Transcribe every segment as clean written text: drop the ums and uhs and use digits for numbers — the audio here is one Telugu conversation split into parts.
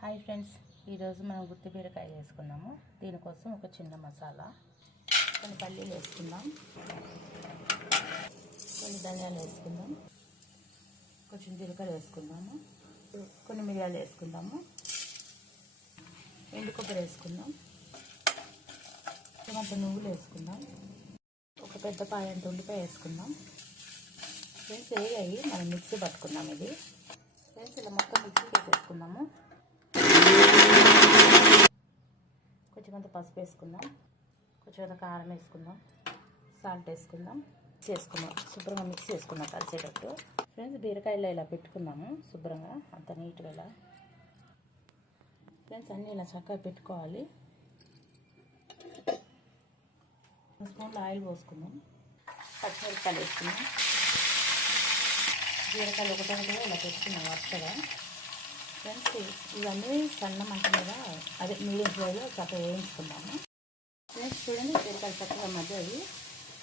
హాయ్ ఫ్రెండ్స్, ఈరోజు మనం గుత్తి బీరకాయ వేసుకున్నాము. దీనికోసం ఒక చిన్న మసాలా, కొన్ని పల్లీలు వేసుకుందాం, కొన్ని ధనియాలు వేసుకుందాం, కొంచెం జీలకర్ర వేసుకుందాము, కొన్ని మిరియాలు వేసుకుందాము, ఎండు కొబ్బరి వేసుకుందాం, కొంత నువ్వులు వేసుకుందాం, ఒక పెద్ద పాయంత ఉల్లిపాయ వేసుకుందాం. ఫ్రెండ్స్ వేగాయి, మనం మిక్సీ పట్టుకుందాం. ఇది ఫ్రెండ్స్ ఇలా మొత్తం మిక్సీకి వేసుకుందాము. కొంచెమంత పసుపు వేసుకుందాం, కొంచెం కారం వేసుకుందాం, సాల్ట్ వేసుకుందాం, శుభ్రంగా మిక్స్ చేసుకుందాం కలిసేటట్టు. ఫ్రెండ్స్ బీరకాయలు ఇలా పెట్టుకుందాము శుభ్రంగా, అంత నీట్గా ఇలా. ఫ్రెండ్స్ అన్నీ ఇలా చక్కగా పెట్టుకోవాలి. స్పూన్లో ఆయిల్ పోసుకుందాం, పచ్చిమిరపకాయలు వేసుకుందాం. బీరకాయలు ఒకటొకటిగా ఇలా పెట్టుకున్నాం వరుసగా. ఫ్రెండ్స్ ఇవన్నీ సన్న మంట మీద, అదే మీడియం ఫ్లేమ్లో చక్కగా వేయించుకుందాము. ఫ్రెండ్స్ చూడండి, బీరకాయలు చక్కగా మగ్గాయి.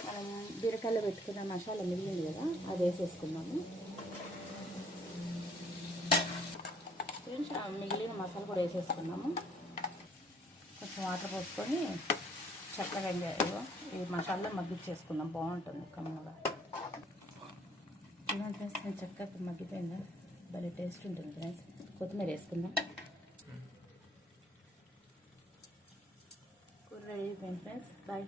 మనం బీరకాయలో పెట్టుకున్న మసాలా మిగిలింది కదా, అది వేసేసుకుందాము. ఫ్రెండ్స్ మిగిలిన మసాలా కూడా వేసేసుకున్నాము. కొంచెం వాటర్ పోసుకొని చక్కగా ఈ మసాలా మగ్గిచ్చేసుకుందాం, బాగుంటుంది కమ్మగా. చూడండి ఫ్రెండ్స్, నేను చక్కగా మగ్గిపోయిందా, భలే టేస్ట్ ఉంటుంది. ఫ్రెండ్స్ కొత్తిమీర వేసుకుందాం. కూర రెడీ అయిపోయింది ఫ్రెండ్స్, బాయ్.